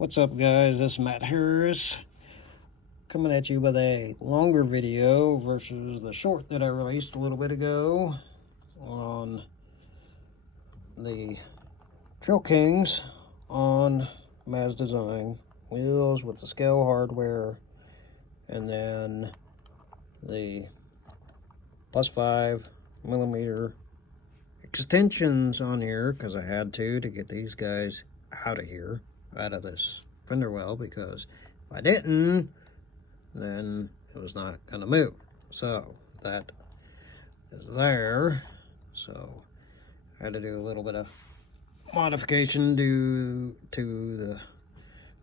What's up, guys? This is Matt Harris coming at you with a longer video versus the short that I released a little bit ago on the Trail Kings on Mazz design wheels with the scale hardware, and then the +5mm extensions on here because I had to get these guys out of here, out of this fender well, because if I didn't, then it was not going to move. So that is there. So I had to do a little bit of modification due to the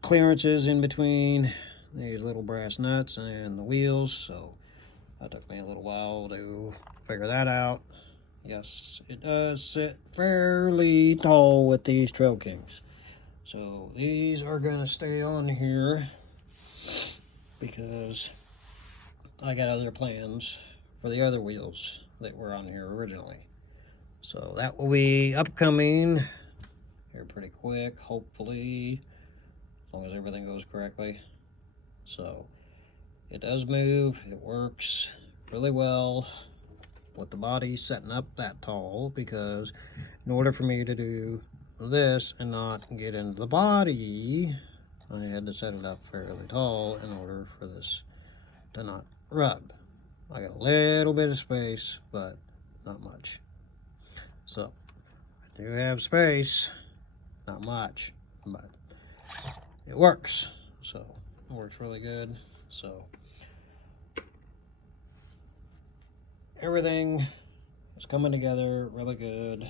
clearances in between these little brass nuts and the wheels. So that took me a little while to figure that out. Yes, it does sit fairly tall with these Trail Kings. So these are going to stay on here because I got other plans for the other wheels that were on here originally. So that will be upcoming here pretty quick, hopefully, as long as everything goes correctly. So it does move, it works really well with the body setting up that tall, because in order for me to do this and not get into the body, I had to set it up fairly tall in order for this to not rub. I got a little bit of space, but not much. So I do have space, not much, but it works. So it works really good. So everything is coming together really good.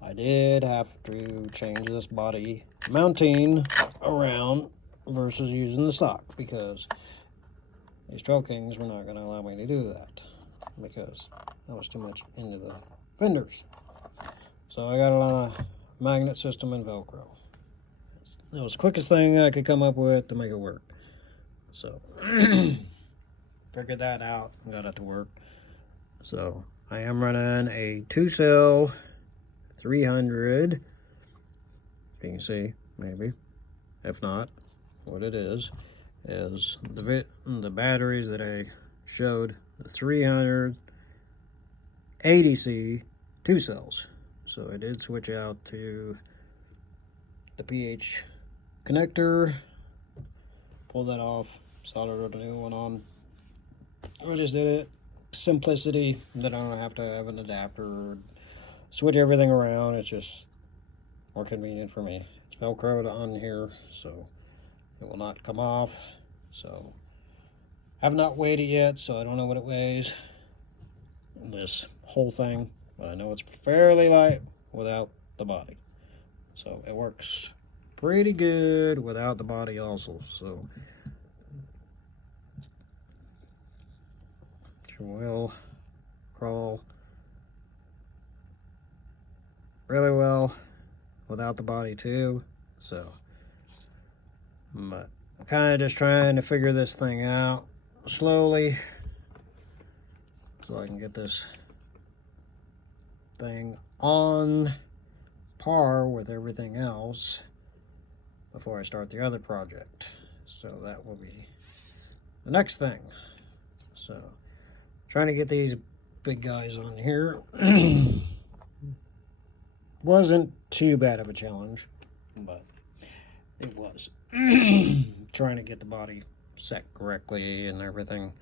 I did have to change this body mounting around versus using the stock, because these Trail Kings were not going to allow me to do that because I was too much into the fenders. So I got it on a magnet system and Velcro. It was the quickest thing I could come up with to make it work. So figured that out and got it to work. So I am running a 2-cell 300. You can see, maybe. If not, what it is the batteries that I showed, the 300 80C 2 cells. So I did switch out to the pH connector, pull that off, soldered a new one on. I just did it simplicity, that I don't have to have an adapter or switch everything around. It's just more convenient for me. It's Velcroed on here, so it will not come off. So I have not weighed it yet, so I don't know what it weighs in this whole thing, but I know it's fairly light without the body. So it works pretty good without the body also. So it will crawl really well without the body too. So but I'm kind of just trying to figure this thing out slowly so I can get this thing on par with everything else before I start the other project. So that will be the next thing. So trying to get these big guys on here wasn't too bad of a challenge, but it was. Trying to get the body set correctly and everything.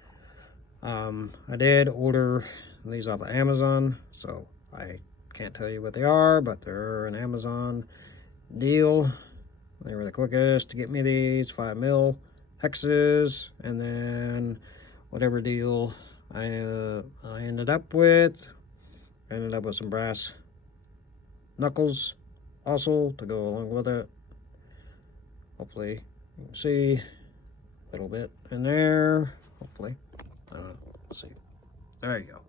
I did order these off of Amazon, so I can't tell you what they are, but they're an Amazon deal. They were the quickest to get me these 5mm hexes, and then whatever deal I ended up with. I ended up with some brass knuckles also to go along with it. Hopefully you can see a little bit in there. Hopefully. Let's see. There you go.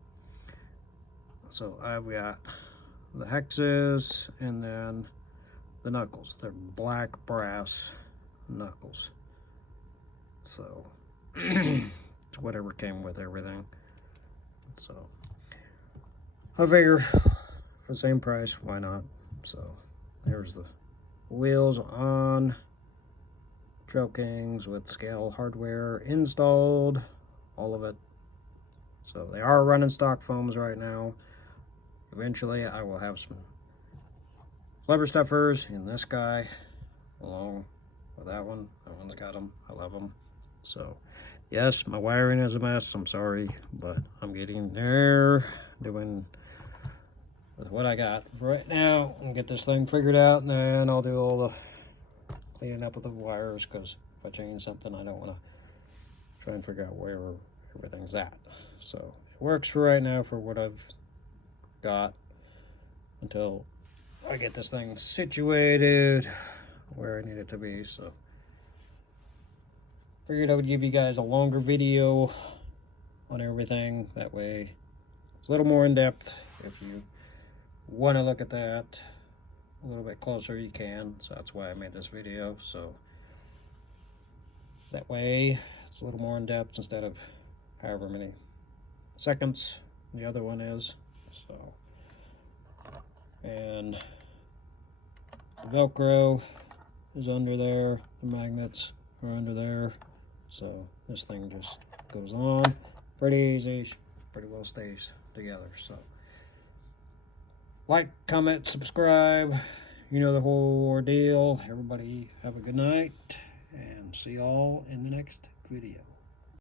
So I've got the hexes and then the knuckles. They're black brass knuckles. So it's whatever came with everything. So I figure for the same price, why not? So there's the wheels on trail kings with scale hardware installed, all of it. So they are running stock foams right now. Eventually I will have some flipper stuffers in this guy along with that one. That one's got them. I love them. So yes, my wiring is a mess. I'm sorry, but I'm getting there, doing with what I got right now, and get this thing figured out, and then I'll do all the cleaning up with the wires, because if I change something, I don't want to try and figure out where everything's at. So it works for right now for what I've got until I get this thing situated where I need it to be. So figured I would give you guys a longer video on everything. That way it's a little more in depth. If you want to look at that a little bit closer, you can. So that's why I made this video. So that way it's a little more in depth instead of however many seconds the other one is. So, and the Velcro is under there, the magnets are under there, so this thing just goes on pretty easy, pretty well stays together. So like, comment, subscribe, you know the whole ordeal. Everybody have a good night, and see y'all in the next video.